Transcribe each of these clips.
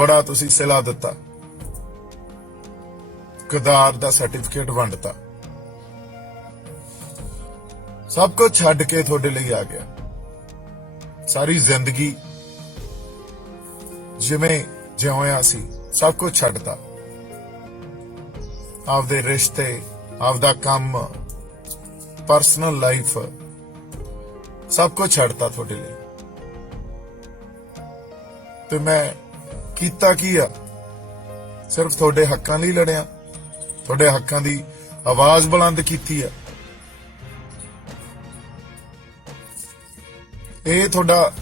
बड़ा तुसी सिला दिता, गद्दार दा सर्टिफिकेट वंडता, सब कुछ छड्ड के थोड़े लिए आ गया। सारी जिंदगी जिवें जिउया सी सब कुछ छड्डता, आपदे रिश्ते, आपदा काम, पर्सनल लाइफ सब कुछ छड्डता थोड़े लिए। ते मैं कीता की आ, सिर्फ थोड़े हक्कां लई लड़िया, थोड़े हक्कां दी आवाज बुलंद कीती है। ਇਹ ਤੁਹਾਡਾ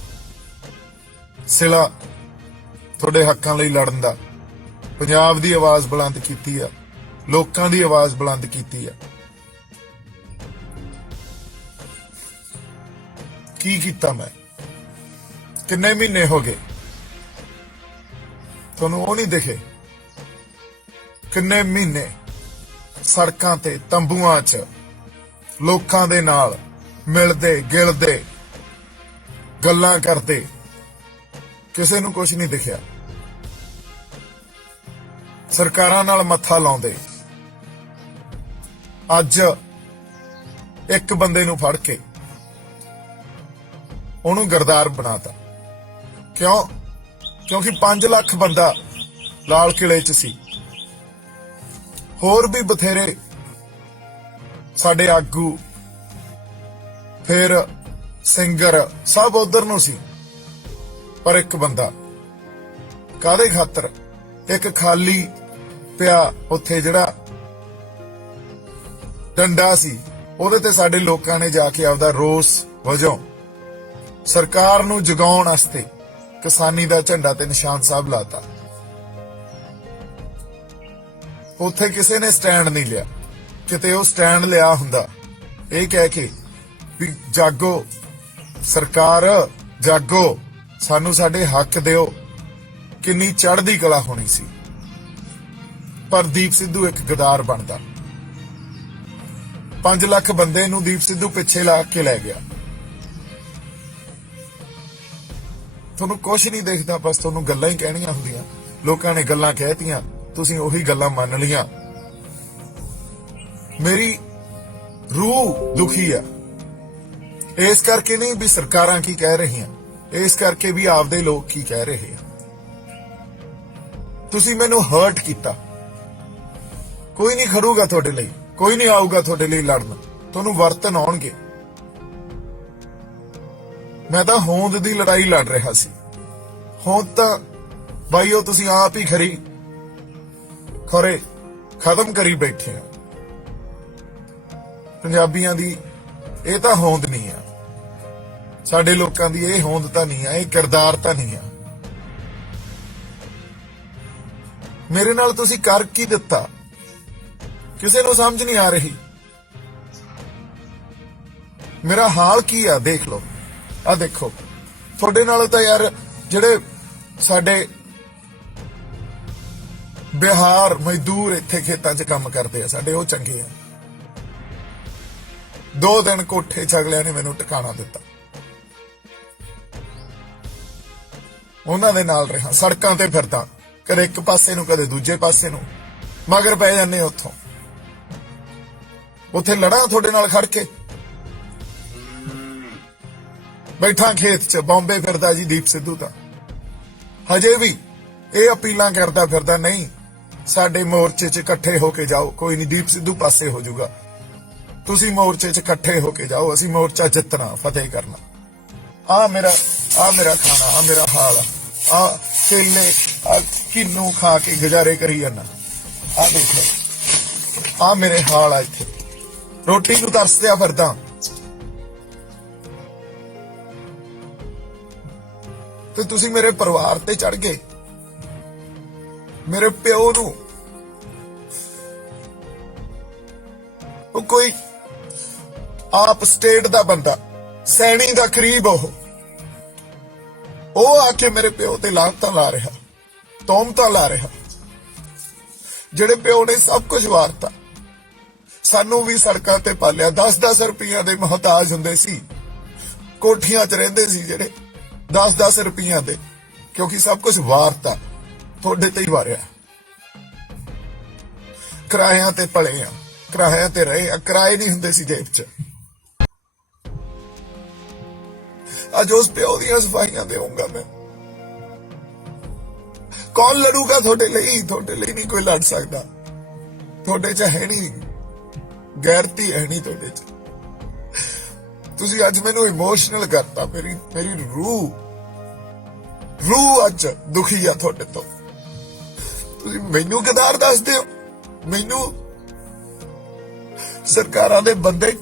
ਸਿਲਾ ਤੁਹਾਡੇ ਹੱਕਾਂ ਲਈ ਲੜਨ ਦਾ, ਪੰਜਾਬ ਦੀ ਆਵਾਜ਼ ਬੁਲੰਦ ਕੀਤੀ ਆ, ਲੋਕਾਂ ਦੀ ਆਵਾਜ਼ ਬੁਲੰਦ ਕੀਤੀ ਆ। ਕੀ ਕੀਤਾ ਮੈਂ? ਕਿੰਨੇ ਮਹੀਨੇ ਹੋ ਗਏ ਤੁਹਾਨੂੰ ਉਹ ਨਹੀਂ ਦਿਖੇ? ਕਿੰਨੇ ਮਹੀਨੇ ਸੜਕਾਂ ਤੇ ਤੰਬੂਆਂ 'ਚ ਲੋਕਾਂ ਦੇ ਨਾਲ ਮਿਲਦੇ ਗਿਲਦੇ ਗੱਲਾਂ ਕਰਦੇ, ਕਿਸੇ ਨੂੰ ਕੁਝ ਨਹੀਂ ਦਿਖਿਆ। ਸਰਕਾਰਾਂ ਨਾਲ ਮੱਥਾ ਲਾਉਂਦੇ, ਅੱਜ ਇੱਕ ਬੰਦੇ ਨੂੰ ਫੜ ਕੇ ਉਹਨੂੰ ਗਰਦਾਰ ਬਣਾਤਾ। ਕਿਉਂ? ਕਿਉਂਕਿ 5 ਲੱਖ ਬੰਦਾ ਲਾਲ ਕਿਲੇ 'ਚ ਸੀ। ਹੋਰ ਵੀ ਬਥੇਰੇ ਸਾਡੇ ਆਗੂ, ਫਿਰ ਸਿੰਗਰ सब उधर ਨੂੰ ਸੀ, ਪਰ ਇੱਕ ਬੰਦਾ ਕਾਹਦੇ ਖਾਤਰ? ਇੱਕ ਖਾਲੀ ਪਿਆ ਉੱਥੇ ਜਿਹੜਾ ਡੰਡਾ ਸੀ, ਉਹਦੇ ਤੇ ਸਾਡੇ ਲੋਕਾਂ ਨੇ ਜਾ ਕੇ ਆਪਦਾ ਰੋਸ ਵਜੋਂ ਸਰਕਾਰ ਨੂੰ ਜਗਾਉਣ ਵਾਸਤੇ ਕਿਸਾਨੀ ਦਾ ਝੰਡਾ ਤੇ ਨਿਸ਼ਾਨ ਸਾਹਿਬ ਲਾਤਾ। ਉੱਥੇ ਕਿਸੇ ਨੇ ਸਟੈਂਡ ਨਹੀਂ ਲਿਆ। ਕਿਤੇ ਉਹ ਸਟੈਂਡ ਲਿਆ ਹੁੰਦਾ ਇਹ ਕਹਿ ਕੇ ਵੀ ਜਾਗੋ सरकार, जागो, सानू साडे हक दिओ, किन्नी चढ़दी कला होनी सी। पर दीप सिद्धू एक गद्दार बनदा, 5 लाख बंदे नू दीप सिद्धू पिछे ला के लै गया। तुहानू कुछ नहीं देखदा, बस तुहानू गल्लां ही कहणियां हुंदियां। लोकां ने गल्लां कहतियां, तुसीं ओही गल्लां मन लियां। मेरी रूह दुखी आ, इस करके नहीं भी सरकारां की कह रही हैं, इस करके भी आपदे लोग की कह रहे हैं। तुसी मैनू हर्ट कीता। कोई नहीं खड़ूगा थोड़े लिए, कोई नहीं आऊगा थोड़े लिए लड़न, तुहानू वरतन आउणगे। मैं तां होंद दी लड़ाई लड़ रहा सी। होंद तां भाईओ तुसी आप ही खरे खत्म करी बैठे हो। पंजाबियां दी ਇਹ ਤਾਂ ਹੋਂਦ ਨਹੀਂ ਆ, ਸਾਡੇ ਲੋਕਾਂ ਦੀ ਇਹ ਹੋਂਦ ਤਾਂ ਨਹੀਂ ਆ, ਇਹ ਕਿਰਦਾਰ ਤਾਂ ਨਹੀਂ ਆ। ਮੇਰੇ ਨਾਲ ਤੁਸੀਂ ਕਰ ਕੀ ਦਿੱਤਾ? ਕਿਸੇ ਨੂੰ ਸਮਝ ਨਹੀਂ ਆ ਰਹੀ। ਮੇਰਾ ਹਾਲ ਕੀ ਆ ਦੇਖ ਲਓ, ਆ ਦੇਖੋ। ਤੁਹਾਡੇ ਨਾਲ ਤਾਂ ਯਾਰ ਜਿਹੜੇ ਸਾਡੇ ਬਿਹਾਰ ਮਜ਼ਦੂਰ ਇੱਥੇ ਖੇਤਾਂ 'ਚ ਕੰਮ ਕਰਦੇ ਆ, ਸਾਡੇ ਉਹ ਚੰਗੇ ਆ। 2 दिन कोठे च अगलियां ने मैनू टिकाणा दिता, उन्हां दे नाल रहा, सड़कां ते फिरदा, कदे एक पासे नूं कदे दूजे पासे नूं, मगर पै जाने उत्थों। उत्थे लड़ा थोड़े नाल खड़ के, बैठा खेत च बॉम्बे फिरदा जी दीप सिद्धू दा। हजे भी ये अपीलां करदा फिरदा, नहीं साडे मोर्चे च इकट्ठे होके जाओ, कोई नहीं दीप सिद्धू पासे हो जाऊगा, तुसी मोर्चे च इकट्ठे होके जाओ, असी मोर्चा जितना फतेह करना। आ मेरा खाना, आ मेरा हाल, आ केले, आ किन्नू खा के गुजारे करी जाना। आ देख लो, आ मेरे हाल आ, इत्थे रोटी नूं तरसदिया फिरदा। ते तुसी मेरे परिवार ते चढ़ गए, मेरे प्यो नूं। कोई आप स्टेट दा बंदा, सैनी दा करीब ਉਹ आके मेरे प्यो ते लानतां ला रहा, तोहमतां ला रहा। ਜਿਹੜੇ ਪਿਓ ਨੇ ਸਭ ਕੁਝ ਵਾਰਤਾ, ਸਾਨੂੰ ਵੀ ਸੜਕਾਂ ਤੇ ਪਾਲਿਆ। 10-10 ਰੁਪਈਆਂ ਦੇ ਮੁਹਤਾਜ ਹੁੰਦੇ ਸੀ, ਕੋਠੀਆਂ 'ਚ ਰਹਿੰਦੇ ਸੀ ਜਿਹੜੇ 10-10 ਰੁਪਈਆਂ ਦੇ, ਕਿਉਂਕਿ ਸਭ ਕੁਝ ਵਾਰਤਾ। ਤੁਹਾਡੇ ਤੇ ਹੀ ਵਾਰਿਆ। ਕਿਰਾਇਆਂ ਤੇ ਪਲੇ ਆ, ਕਿਰਾਇਆਂ ਤੇ ਰਹੇ ਆ, ਕਿਰਾਏ ਨਹੀਂ ਹੁੰਦੇ ਸੀ ਜੇਬ 'ਚ। ਅੱਜ ਉਸ ਪਿਓ ਦੀਆਂ ਸਫਾਈਆਂ ਦੇਵਾਂਗਾ ਮੈਂ। ਕੌਣ ਲੜੂਗਾ ਤੁਹਾਡੇ ਲਈ? ਤੁਹਾਡੇ ਲਈ ਨਹੀਂ ਕੋਈ ਲੜ ਸਕਦਾ। ਤੁਹਾਡੇ 'ਚ ਹੈ ਨਹੀਂ ਗੈਰਤੀ, ਹੈ ਨਹੀਂ ਤੁਹਾਡੇ 'ਚ। ਤੁਸੀਂ ਅੱਜ ਮੈਨੂੰ ਇਮੋਸ਼ਨਲ ਕਰਤਾ। ਮੇਰੀ ਰੂਹ ਅੱਜ ਦੁਖੀ ਆ ਤੁਹਾਡੇ ਤੋਂ। ਤੁਸੀਂ ਮੈਨੂੰ ਗਦਾਰ ਦੱਸਦੇ ਹੋ। ਮੈਨੂੰ ਸਰਕਾਰਾਂ ਦੇ ਬੰਦੇ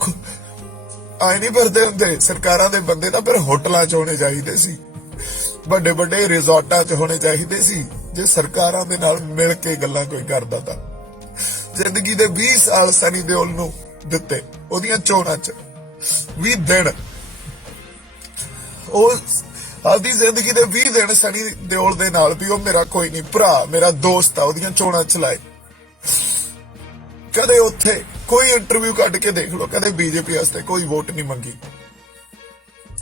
ਆਏ ਨਹੀਂ ਫਿਰਦੇ ਹੁੰਦੇ। ਸਰਕਾਰਾਂ ਦੇ ਬੰਦੇ ਤਾਂ ਫਿਰ ਹੋਟਲਾਂ 'ਚ ਹੋਣੇ ਚਾਹੀਦੇ ਸੀ, ਵੱਡੇ ਵੱਡੇ ਰਿਜ਼ੋਰਟਾਂ 'ਚ ਹੋਣੇ ਚਾਹੀਦੇ ਸੀ। ਜੇ ਸਰਕਾਰਾਂ ਦੇ ਨਾਲ ਮਿਲ ਕੇ ਗੱਲਾਂ ਕੋਈ ਕਰਦਾ ਤਾਂ। ਜ਼ਿੰਦਗੀ ਦੇ 20 ਸਾਲ ਸਨੀ ਦਿਓਲ ਨੂੰ ਦਿੱਤੇ, ਉਹਦੀਆਂ ਚੋਣਾਂ 'ਚ 20 ਦਿਨ। ਉਹ ਆਪਦੀ ਜ਼ਿੰਦਗੀ ਦੇ 20 ਦਿਨ ਸਨੀ ਦਿਓਲ ਦੇ ਨਾਲ ਵੀ ਉਹ ਮੇਰਾ ਕੋਈ ਨਹੀਂ ਭਰਾ, ਮੇਰਾ ਦੋਸਤ ਆ, ਉਹਦੀਆਂ ਚੋਣਾਂ ਚਲਾਏ। ਕਦੇ ਉੱਥੇ ਕੋਈ ਇੰਟਰਵਿਊ ਕੱਢ ਕੇ ਦੇਖ ਲਓ, ਕਦੇ ਬੀਜੇਪੀ ਵਾਸਤੇ ਕੋਈ ਵੋਟ ਨਹੀਂ ਮੰਗੀ।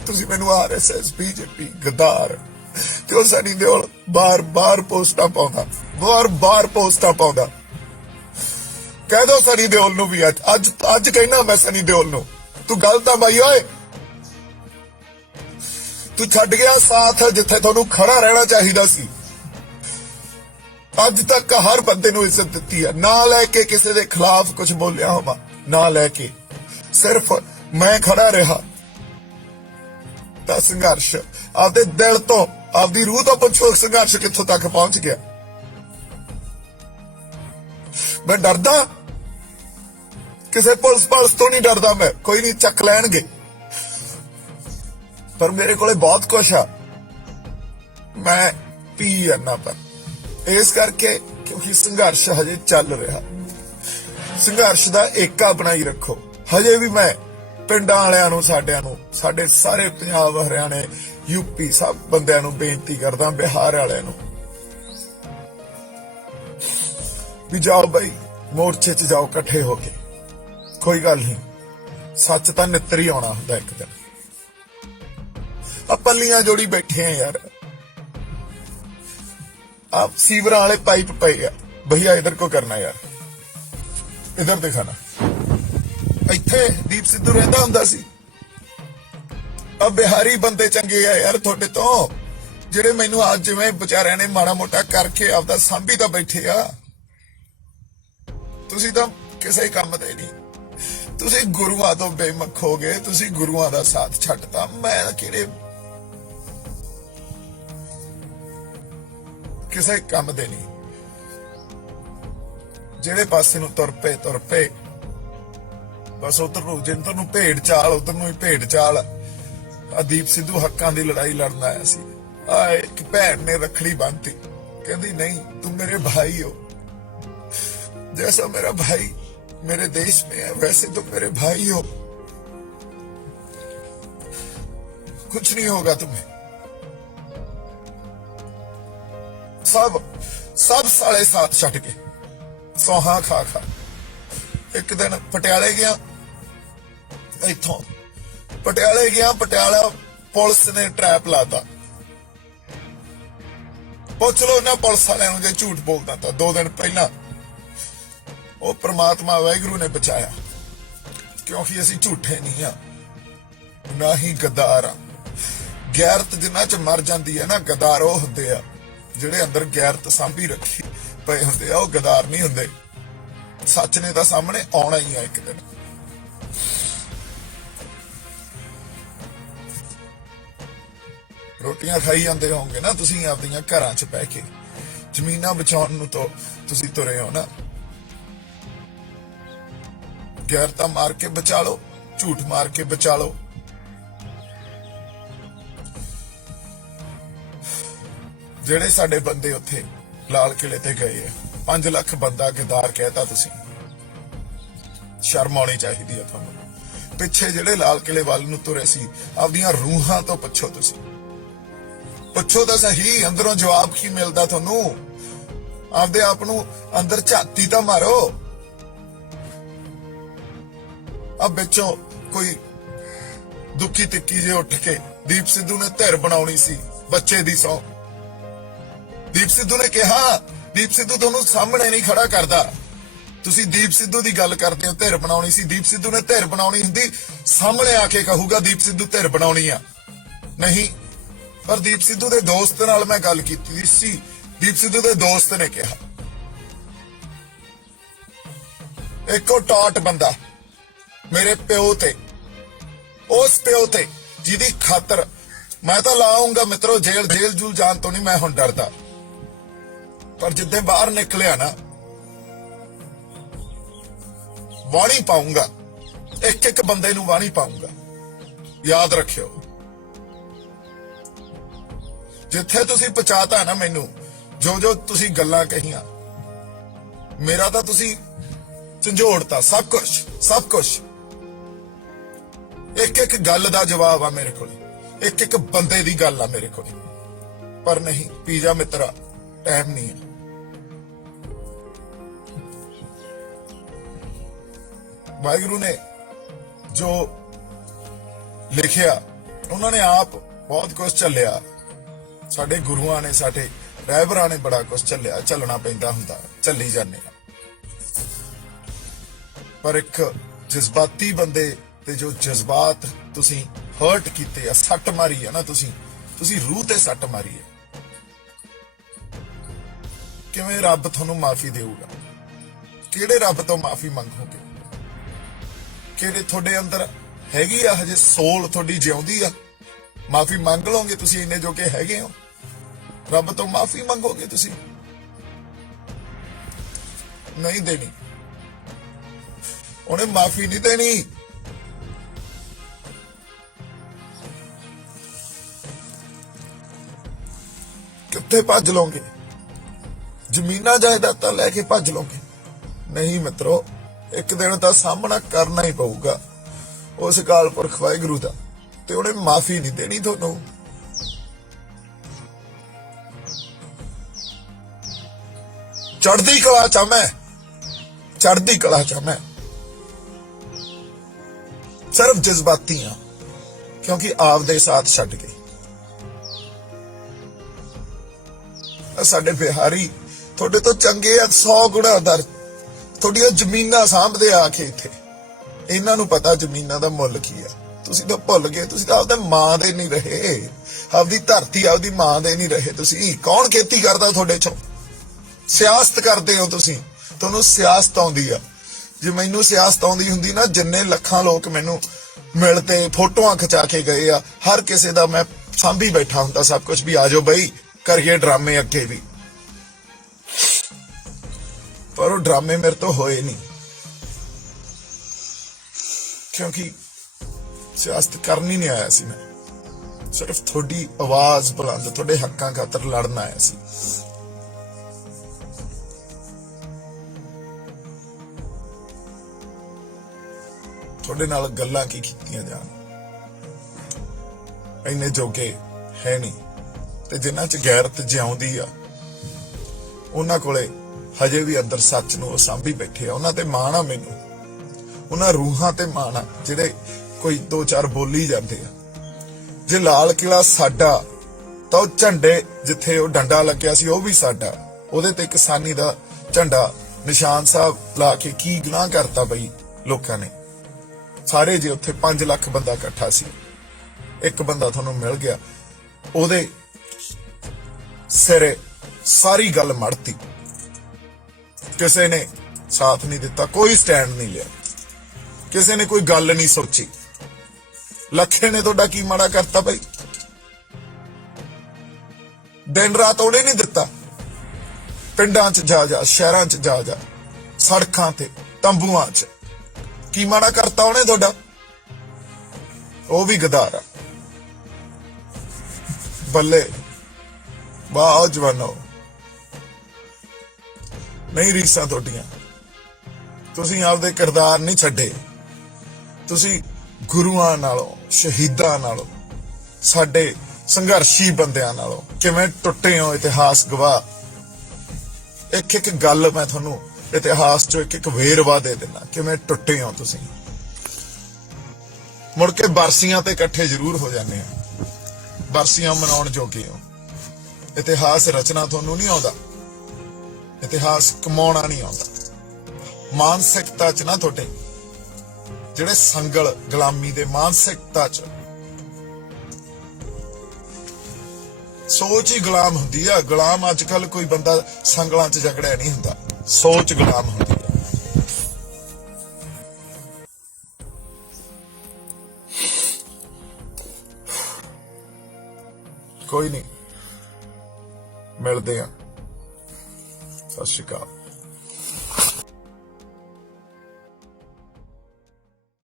ਤੁਸੀਂ ਮੈਨੂੰ ਆਰਐਸਐਸ, ਬੀਜੇਪੀ, ਗਦਾਰ ਤੇ ਉਹ ਸਨੀ ਦਿਓਲ ਬਾਰ-ਬਾਰ ਪੋਸਟਾਂ ਪਾਉਂਦਾ, ਬਾਰ-ਬਾਰ ਪੋਸਟਾਂ ਪਾਉਂਦਾ। ਕਹਿ ਦੋ ਸਨੀ ਦਿਓਲ ਨੂੰ ਵੀ ਅੱਜ ਕਹਿਣਾ ਮੈਂ ਸਨੀ ਦਿਓਲ ਨੂੰ, ਤੂੰ ਗਲਤ ਆ ਬਾਈ ਓਏ। ਤੂੰ ਛੱਡ ਗਿਆ ਸਾਥ ਜਿੱਥੇ ਤੁਹਾਨੂੰ ਖੜਾ ਰਹਿਣਾ ਚਾਹੀਦਾ ਸੀ। ਅੱਜ ਤੱਕ ਹਰ ਬੰਦੇ ਨੂੰ ਇੱਜ਼ਤ ਦਿੱਤੀ ਹੈ, ਨਾ ਲੈ ਕੇ ਕਿਸੇ ਦੇ ਖਿਲਾਫ ਕੁਝ ਬੋਲਿਆ ਹੋਵਾ, ਨਾ ਲੈ ਕੇ ਸਿਰਫ ਮੈਂ ਖੜਾ ਰਿਹਾ। ਤਾਂ ਸੰਘਰਸ਼ ਆਪਦੇ ਦਿਲ ਤੋਂ, ਆਪਦੀ ਰੂਹ ਤੋਂ ਪੁੱਛੋ, ਸੰਘਰਸ਼ ਕਿੱਥੋਂ ਤੱਕ ਪਹੁੰਚ ਗਿਆ। ਮੈਂ ਡਰਦਾ ਕਿਸੇ ਪੁਲਿਸ ਤੋਂ ਨਹੀਂ ਡਰਦਾ ਮੈਂ, ਕੋਈ ਨਹੀਂ ਚੱਕ ਲੈਣਗੇ, ਪਰ ਮੇਰੇ ਕੋਲੇ ਬਹੁਤ ਕੁਛ ਆ। ਮੈਂ ਪੀ ਜਾਨਾ ਪਰ ਇਸ ਕਰਕੇ ਕਿਉਂਕਿ ਸੰਘਰਸ਼ ਹਜੇ ਚੱਲ ਰਿਹਾ। ਸੰਘਰਸ਼ ਦਾ ਏਕਾ ਬਣਾਈ ਰੱਖੋ। ਹਜੇ ਵੀ ਮੈਂ ਪਿੰਡਾਂ ਵਾਲਿਆਂ ਨੂੰ, ਸਾਡਿਆਂ ਨੂੰ, ਸਾਡੇ ਸਾਰੇ ਪੰਜਾਬ, ਹਰਿਆਣੇ, ਯੂਪੀ ਸਭ ਬੰਦਿਆਂ ਨੂੰ ਬੇਨਤੀ ਕਰਦਾ, ਬਿਹਾਰ ਵਾਲਿਆਂ ਨੂੰ ਵੀ ਜਾਓ ਬਾਈ, ਮੋਰਚੇ 'ਚ ਜਾਓ ਇਕੱਠੇ ਹੋ ਕੇ। ਕੋਈ ਗੱਲ ਨਹੀਂ, ਸੱਚ ਤਾਂ ਨਿੱਤਰ ਹੀ ਆਉਣਾ ਹੁੰਦਾ ਇੱਕ ਦਿਨ। ਆ ਪੱਲੀਆਂ ਜੋੜੀ ਬੈਠੇ ਆ ਯਾਰ, आप सीवरा वाले पाइप पे गया भैया, इधर को करना यार, इधर दिखाना। इत्थे दीप सिद्धू रहंदा हुंदा सी। अब बिहारी बंदे चंगे आ यार थोड़े तो, ਜਿਹੜੇ ਮੈਨੂੰ ਅੱਜ ਜਿਵੇਂ ਵਿਚਾਰਿਆਂ ਨੇ ਮਾੜਾ ਮੋਟਾ ਕਰਕੇ ਆਪਦਾ ਸਾਂਭੀ ਤਾਂ ਬੈਠੇ ਆ। ਤੁਸੀਂ ਤਾਂ ਕਿਸੇ ਕੰਮ ਦੇ ਨਹੀਂ। ਤੁਸੀਂ ਗੁਰੂਆਂ ਤੋਂ ਬੇਮੁਖ ਹੋ ਗਏ, ਤੁਸੀਂ ਗੁਰੂਆਂ ਦਾ ਸਾਥ ਛੱਡਤਾ। ਮੈਂ ਕਿਹੜੇ ਕਿਸੇ ਕੰਮ ਦੇ ਨਹੀਂ। ਜਿਹੜੇ ਪਾਸੇ ਨੂੰ ਤੁਰ ਪਏ ਬਸ ਉਧਰ ਨੂੰ, ਜਿੰਦਰ ਨੂੰ ਭੇਡ ਚਾਲ, ਉਧਰ ਨੂੰ ਹੀ ਭੇਡ ਚਾਲ। ਆ ਦੀਪ ਸਿੱਧੂ ਹੱਕਾਂ ਦੀ ਲੜਾਈ ਲੜਨ ਆਇਆ ਸੀ। ਆ ਇੱਕ ਭੈਣ ਨੇ ਰੱਖੜੀ ਬੰਨ੍ਹਤੀ, ਕਹਿੰਦੀ ਨਹੀਂ तुम मेरे भाई हो, जैसा मेरा भाई मेरे देश में है वैसे तुम मेरे भाई हो, कुछ नहीं होगा तुम्हें। सब साले साथ छट के सौहा खा एक दिन पटियाले गया, इथों पटियाले गया, पटियाला पुलिस ने ट्रैप लाता। पुछ लो ना पुलिस वाले जे झूठ बोलता था 2 दिन पहला, वो परमात्मा वाहिगुरु ने बचाया, क्योंकि असी झूठे नहीं हाँ, ना ही गद्दार हाँ। गैरत जिन्हां च मर जाती है ना, गद्दार वो हुंदे आ ਜਿਹੜੇ ਅੰਦਰ ਗੈਰਤ ਸਾਂਭੀ ਰੱਖੀ ਪਏ ਹੁੰਦੇ ਆ, ਉਹ ਗਦਾਰ ਨਹੀਂ ਹੁੰਦੇ। ਸੱਚ ਨੇ ਤਾਂ ਸਾਹਮਣੇ ਆਉਣਾ ਹੀ ਆ ਇੱਕ ਦਿਨ। ਰੋਟੀਆਂ ਖਾਈ ਜਾਂਦੇ ਹੋਵੋਗੇ ਨਾ ਤੁਸੀਂ ਆਪਦੀਆਂ ਘਰਾਂ 'ਚ ਬਹਿ ਕੇ, ਜ਼ਮੀਨਾਂ ਬਚਾਉਣ ਨੂੰ ਤਾਂ ਤੁਸੀਂ ਤੁਰੇ ਹੋ ਨਾ। ਗੈਰਤਾਂ ਮਾਰ ਕੇ ਬਚਾ ਲਓ, ਝੂਠ ਮਾਰ ਕੇ ਬਚਾ ਲਓ। ਜਿਹੜੇ ਸਾਡੇ ਬੰਦੇ ਉੱਥੇ ਲਾਲ ਕਿਲੇ ਤੇ ਗਏ ਆ, 5 ਲੱਖ ਬੰਦਾ ਗਦਾਰ ਕਹਿਤਾ ਤੁਸੀਂ, ਸ਼ਰਮ ਆਉਣੀ ਚਾਹੀਦੀ ਹੈ ਤੁਹਾਨੂੰ। ਪਿੱਛੇ ਜਿਹੜੇ ਲਾਲ ਕਿਲੇ ਵੱਲ ਨੂੰ ਤੁਰੇ ਸੀ, ਆਪਦੀਆਂ ਰੂਹਾਂ ਤੋਂ ਪੁੱਛੋ, ਤੁਸੀਂ ਪੁੱਛੋ ਤਾਂ ਸਹੀ, ਅੰਦਰੋਂ ਜਵਾਬ ਕੀ ਮਿਲਦਾ ਤੁਹਾਨੂੰ। ਆਪਦੇ ਆਪ ਨੂੰ ਅੰਦਰ ਝਾਤੀ ਤਾਂ ਮਾਰੋ। ਅਬ ਵਿੱਚੋਂ ਕੋਈ ਦੁੱਖੀ ਤਿੱਕੀ ਜੇ ਉੱਠ ਕੇ ਦੀਪ ਸਿੱਧੂ ਨੇ ਧਿਰ ਬਣਾਉਣੀ ਸੀ ਬੱਚੇ ਦੀ ਸੌ, ਦੀਪ ਸਿੱਧੂ ਨੇ ਕਿਹਾ, ਦੀਪ ਸਿੱਧੂ ਤੁਹਾਨੂੰ ਸਾਹਮਣੇ ਨਹੀਂ ਖੜਾ ਕਰਦਾ। ਤੁਸੀਂ ਦੀਪ ਸਿੱਧੂ ਦੀ ਗੱਲ ਕਰਦੇ ਹੋ, ਧਿਰ ਬਣਾਉਣੀ ਸੀ। ਦੀਪ ਸਿੱਧੂ ਨੇ ਧਿਰ ਬਣਾਉਣੀ ਹੁੰਦੀ ਸਾਹਮਣੇ ਆ ਕੇ ਕਹੂਗਾ ਦੀਪ ਸਿੱਧੂ ਧਿਰ ਬਣਾਉਣੀ ਆ, ਨਹੀਂ। ਪਰ ਦੀਪ ਸਿੱਧੂ ਦੇ ਦੋਸਤ ਨਾਲ ਮੈਂ ਗੱਲ ਕੀਤੀ ਸੀ। ਦੀਪ ਸਿੱਧੂ ਦੇ ਦੋਸਤ ਨੇ ਕਿਹਾ, ਇੱਕੋ ਟਾਟ ਬੰਦਾ ਮੇਰੇ ਪਿਓ ਤੇ, ਉਸ ਪਿਓ ਤੇ ਜਿਹਦੀ ਖਾਤਰ ਮੈਂ ਤਾਂ ਲਾਉਂਗਾ ਮਿੱਤਰੋ ਜੇਲ੍ਹ ਜੂਲ ਜਾਣ ਤੋਂ ਨਹੀਂ ਮੈਂ ਹੁਣ ਡਰਦਾ। ਪਰ ਜਿੱਦੇ ਬਾਹਰ ਨਿਕਲਿਆ ਨਾ, ਵਾਣੀ ਪਾਉਂਗਾ, ਇੱਕ ਇੱਕ ਬੰਦੇ ਨੂੰ ਵਾਣੀ ਪਾਉਂਗਾ। ਯਾਦ ਰੱਖਿਓ, ਜਿੱਥੇ ਤੁਸੀਂ ਪਹੁੰਚਾਤਾ ਨਾ ਮੈਨੂੰ, ਜੋ ਤੁਸੀਂ ਗੱਲਾਂ ਕਹੀਆਂ, ਮੇਰਾ ਤਾਂ ਤੁਸੀਂ ਝੰਜੋੜਤਾ ਸਭ ਕੁਝ। ਇੱਕ ਇੱਕ ਗੱਲ ਦਾ ਜਵਾਬ ਆ ਮੇਰੇ ਕੋਲ, ਇੱਕ ਇੱਕ ਬੰਦੇ ਦੀ ਗੱਲ ਆ ਮੇਰੇ ਕੋਲ। ਪਰ ਨਹੀਂ ਪੀਜਾ ਮਿੱਤਰਾ, ਟਾਈਮ ਨਹੀਂ ਹੈ। ਵਾਹਿਗੁਰੂ ਨੇ ਜੋ ਲਿਖਿਆ, ਉਹਨਾਂ ਨੇ ਆਪ ਬਹੁਤ ਕੁਝ ਝੱਲਿਆ। ਸਾਡੇ ਗੁਰੂਆਂ ਨੇ, ਸਾਡੇ ਰਹਿਬਰਾਂ ਨੇ ਬੜਾ ਕੁਝ ਝੱਲਿਆ। ਝੱਲਣਾ ਪੈਂਦਾ ਹੁੰਦਾ, ਝੱਲੀ ਜਾਂਦੇ ਆ। ਪਰ ਇੱਕ ਜਜ਼ਬਾਤੀ ਬੰਦੇ ਤੇ ਜੋ ਜਜ਼ਬਾਤ ਤੁਸੀਂ ਹਰਟ ਕੀਤੇ ਆ, ਸੱਟ ਮਾਰੀ ਆ ਨਾ, ਤੁਸੀਂ ਰੂਹ ਤੇ ਸੱਟ ਮਾਰੀ ਹੈ। ਕਿਵੇਂ ਰੱਬ ਤੁਹਾਨੂੰ ਮਾਫੀ ਦੇਊਗਾ? ਕਿਹੜੇ ਰੱਬ ਤੋਂ ਮਾਫੀ ਮੰਗੋਗੇ? ਕਿਹੜੇ ਤੁਹਾਡੇ ਅੰਦਰ ਹੈਗੀ ਆ ਹਜੇ ਸੋਲ, ਤੁਹਾਡੀ ਜਿਉਂਦੀ ਆ? ਮਾਫੀ ਮੰਗ ਲਓਗੇ ਤੁਸੀਂ? ਇੰਨੇ ਜੋਗੇ ਹੈਗੇ ਹੋ? ਰੱਬ ਤੋਂ ਮਾਫੀ ਮੰਗੋਗੇ ਤੁਸੀਂ? ਨਹੀਂ ਦੇਣੀ, ਉਹਨੇ ਮਾਫੀ ਨਹੀਂ ਦੇਣੀ। ਕਿੱਥੇ ਭੱਜ ਲਓਗੇ? ਜ਼ਮੀਨਾਂ ਜਾਇਦਾਦਾਂ ਲੈ ਕੇ ਭੱਜ ਲਓਗੇ? ਨਹੀਂ ਮਿੱਤਰੋ, ਇੱਕ ਦਿਨ ਤਾਂ ਸਾਹਮਣਾ ਕਰਨਾ ਹੀ ਪਊਗਾ ਉਸ ਅਕਾਲ ਪੁਰਖ ਵਾਹਿਗੁਰੂ ਦਾ, ਤੇ ਉਹਨੇ ਮਾਫੀ ਨਹੀਂ ਦੇਣੀ ਤੁਹਾਨੂੰ। ਚੜ੍ਹਦੀ ਕਲਾ ਚ ਮੈਂ, ਚੜ੍ਹਦੀ ਕਲਾ ਚ ਮੈਂ। ਸਿਰਫ ਜਜ਼ਬਾਤੀ ਆ, ਕਿਉਂਕਿ ਆਪਦੇ ਸਾਥ ਛੱਡ ਗਏ। ਸਾਡੇ ਬਿਹਾਰੀ ਤੁਹਾਡੇ ਤੋਂ ਚੰਗੇ ਆ 100 ਗੁਣਾ ਦਰ। ਤੁਹਾਡੀਆਂ ਜ਼ਮੀਨਾਂ ਸਾਂਭਦੇ ਆ ਕੇ ਇੱਥੇ, ਇਹਨਾਂ ਨੂੰ ਪਤਾ ਜ਼ਮੀਨਾਂ ਦਾ ਮੁੱਲ ਕੀ ਆ। ਤੁਸੀਂ ਤਾਂ ਭੁੱਲ ਗਏ, ਤੁਸੀਂ ਤਾਂ ਆਪਦੇ ਮਾਂ ਦੇ ਨਹੀਂ ਰਹੇ, ਆਪਦੀ ਧਰਤੀ ਆਪਦੀ ਮਾਂ ਦੇ ਨਹੀਂ ਰਹੇ। ਤੁਸੀਂ ਕੌਣ ਖੇਤੀ ਕਰਦਾ ਤੁਹਾਡੇ ਚੋਂ? ਸਿਆਸਤ ਕਰਦੇ ਹੋ ਤੁਸੀਂ, ਤੁਹਾਨੂੰ ਸਿਆਸਤ ਆਉਂਦੀ ਆ। ਜੇ ਮੈਨੂੰ ਸਿਆਸਤ ਆਉਂਦੀ ਹੁੰਦੀ ਨਾ, ਜਿੰਨੇ ਲੱਖਾਂ ਲੋਕ ਮੈਨੂੰ ਮਿਲਦੇ, ਫੋਟੋਆਂ ਖਿਚਾ ਕੇ ਗਏ ਆ, ਹਰ ਕਿਸੇ ਦਾ ਮੈਂ ਸਾਂਭੀ ਬੈਠਾ ਹੁੰਦਾ ਸਭ ਕੁਝ, ਵੀ ਆਜੋ ਬਈ ਕਰੀਏ ਡਰਾਮੇ ਅੱਗੇ ਵੀ। ਪਰ ਉਹ ਡਰਾਮੇ ਮੇਰੇ ਤੋਂ ਹੋਏ ਨਹੀਂ, ਕਿਉਂਕਿ ਸਿਆਸਤ ਕਰਨੀ ਨਹੀਂ ਆਇਆ ਸੀ ਮੈਂ। ਸਿਰਫ ਤੁਹਾਡੀ ਆਵਾਜ਼ ਬੁਲੰਦ, ਤੁਹਾਡੇ ਹੱਕਾਂ ਖਾਤਰ ਲੜਨ ਆਇਆ ਸੀ। ਤੁਹਾਡੇ ਨਾਲ ਗੱਲਾਂ ਕੀ ਕੀਤੀਆਂ ਜਾਣ, ਇੰਨੇ ਜੋਗੇ ਹੈ ਨਹੀਂ। ਤੇ ਜਿਨ੍ਹਾਂ ਚ ਗੈਰਤ ਜਿਉਂਦੀ ਆ, ਉਹਨਾਂ ਕੋਲੇ ਹਜੇ ਵੀ ਅੰਦਰ ਸੱਚ ਨੂੰ ਉਹ ਸਾਂਭੀ ਬੈਠੇ ਆ। ਉਹਨਾਂ ਤੇ ਮਾਣ ਆ ਮੈਨੂੰ, ਉਹਨਾਂ ਰੂਹਾਂ ਤੇ ਮਾਣ ਆ ਜਿਹੜੇ ਕੋਈ 2-4 ਬੋਲੀ ਜਾਂਦੇ ਆ। ਜੇ ਲਾਲ ਕਿਲਾ ਸਾਡਾ, ਤਾਂ ਉਹ ਝੰਡੇ ਜਿੱਥੇ ਉਹ ਡੰਡਾ ਲੱਗਿਆ ਸੀ ਉਹ ਵੀ ਸਾਡਾ। ਉਹਦੇ ਤੇ ਕਿਸਾਨੀ ਦਾ ਝੰਡਾ ਨਿਸ਼ਾਨ ਸਾਹਿਬ ਲਾ ਕੇ ਕੀ ਗੁਨਾਹ ਕਰਤਾ ਬਈ ਲੋਕਾਂ ਨੇ। ਸਾਰੇ ਜੇ ਉੱਥੇ 5 ਲੱਖ ਬੰਦਾ ਇਕੱਠਾ ਸੀ, ਇੱਕ ਬੰਦਾ ਤੁਹਾਨੂੰ ਮਿਲ ਗਿਆ, ਉਹਦੇ ਸਿਰੇ ਸਾਰੀ ਗੱਲ ਮੜਤੀ। ਕਿਸੇ ਨੇ ਸਾਥ ਨਹੀਂ ਦਿੱਤਾ, ਕੋਈ ਸਟੈਂਡ ਨਹੀਂ ਲਿਆ, ਕਿਸੇ ਨੇ ਕੋਈ ਗੱਲ ਨਹੀਂ ਸੋਚੀ। ਲੱਖੇ ਨੇ ਤੁਹਾਡਾ ਕੀ ਮਾੜਾ ਕਰਤਾ ਬਈ? ਦਿਨ ਰਾਤ ਉਹਨੇ ਨਹੀਂ ਦਿੱਤਾ। ਪਿੰਡਾਂ 'ਚ ਜਾ, ਸ਼ਹਿਰਾਂ 'ਚ ਜਾ, ਸੜਕਾਂ ਤੇ, ਤੰਬੂਆਂ 'ਚ, ਕੀ ਮਾੜਾ ਕਰਤਾ ਉਹਨੇ ਤੁਹਾਡਾ? ਉਹ ਵੀ ਗਦਾਰ ਆ। ਬੱਲੇ ਵਾਹ ਜਵਾਨੋ, ਨਹੀਂ ਰੀਸਾਂ ਤੁਹਾਡੀਆਂ। ਤੁਸੀਂ ਆਪਦੇ ਕਿਰਦਾਰ ਨਹੀਂ ਛੱਡੇ। ਤੁਸੀਂ ਗੁਰੂਆਂ ਨਾਲੋਂ, ਸ਼ਹੀਦਾਂ ਨਾਲੋਂ, ਸਾਡੇ ਸੰਘਰਸ਼ੀ ਬੰਦਿਆਂ ਨਾਲੋਂ ਕਿਵੇਂ ਟੁੱਟੇ ਹੋ, ਇਤਿਹਾਸ ਗਵਾਹ। ਇੱਕ ਇੱਕ ਗੱਲ ਮੈਂ ਤੁਹਾਨੂੰ ਇਤਿਹਾਸ ਚੋਂ ਇੱਕ ਇੱਕ ਵੇਰਵਾ ਦੇ ਦੇਣਾ, ਕਿਵੇਂ ਟੁੱਟੇ ਹੋ ਤੁਸੀਂ। ਮੁੜ ਕੇ ਬਰਸੀਆਂ ਤੇ ਇਕੱਠੇ ਜ਼ਰੂਰ ਹੋ ਜਾਂਦੇ ਆ, ਬਰਸੀਆਂ ਮਨਾਉਣ ਜੋਗੇ ਹੋ। ਇਤਿਹਾਸ ਰਚਨਾ ਤੁਹਾਨੂੰ ਨਹੀਂ ਆਉਂਦਾ, ਇਤਿਹਾਸ ਕਮਾਉਣਾ ਨਹੀਂ ਆਉਂਦਾ। ਮਾਨਸਿਕਤਾ 'ਚ ਨਾ ਤੁਹਾਡੇ ਜਿਹੜੇ ਸੰਗਲ ਗੁਲਾਮੀ ਦੇ ਮਾਨਸਿਕਤਾ 'ਚ ਸੋਚ ਹੀ ਗੁਲਾਮ ਹੁੰਦੀ ਆ। ਗੁਲਾਮ ਅੱਜ ਕੱਲ ਕੋਈ ਬੰਦਾ ਸੰਗਲਾਂ 'ਚ ਜਕੜਿਆ ਨਹੀਂ ਹੁੰਦਾ, ਸੋਚ ਗੁਲਾਮ ਹੁੰਦੀ ਆ। ਕੋਈ ਨਹੀਂ, ਮਿਲਦੇ ਆ। ਸਤਿ ਸ਼੍ਰੀ ਅਕਾਲ।